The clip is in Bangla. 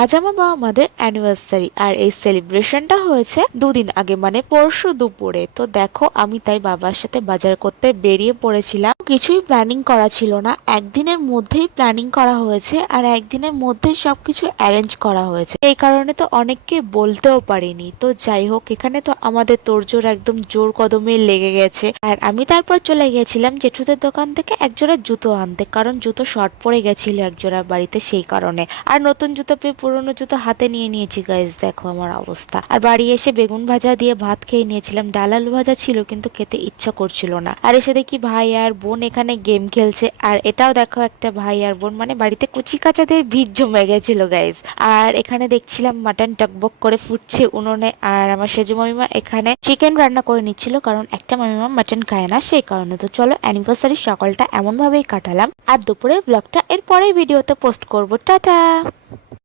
আজ আমার বাবা মাদের অ্যানিভার্সারি আর এই সেলিব্রেশনটা হয়েছে দুদিন আগে মানে পরশু দুপুরে। তো দেখো আমি তাই বাবার সাথে বাজার করতে বেরিয়ে পড়েছিলাম। কিছুই প্ল্যানিং করা ছিল না, একদিনের মধ্যেই প্ল্যানিং করা হয়েছে আর একদিনের মধ্যেই সবকিছু অ্যারেঞ্জ করা হয়েছে। এই কারণে তো অনেককে বলতেও পারিনি। তো যাই হোক, এখানে তো আমাদের তোড়জোড় একদম জোর কদমে লেগে গেছে। আর আমি তারপর চলে গেছিলাম জেঠুদের দোকান থেকে একজোড়া জুতো আনতে, কারণ জুতো শর্ট পড়ে গেছিল একজোড়া বাড়িতে, সেই কারণে। আর নতুন জুতো পেয়ে পুরোনো জুতো হাতে নিয়ে নিয়েছি গাইস, দেখো আমার অবস্থা। আর বাড়ি এসে বেগুন ভাজা দিয়ে ভাত খেয়ে নিয়েছিলাম। ডাল আলু ভাজা ছিল কিন্তু খেতে ইচ্ছা করছিল না। আর এসে দেখি ভাই আর বোন এখানে গেম খেলছে। আর এটাও দেখো একটা ভাই আর বোন, মানে বাড়িতে কুচি কাচাদের ভিড় জমে গেছিল গাইস। আর এখানে দেখছিলাম মাটন টকবক করে ফুটছে উনুনে। আর আমার সেজু মামিমা এখানে চিকেন রান্না করে নিচ্ছিল, কারণ একটা মামিমা মাটন খায় না, সেই কারণে। তো চলো অ্যানিভার্সারি সকালটা এমন ভাবেই কাটালাম। আর দুপুরে ব্লগটা এর পরেই ভিডিওতে পোস্ট করবো। টাটা।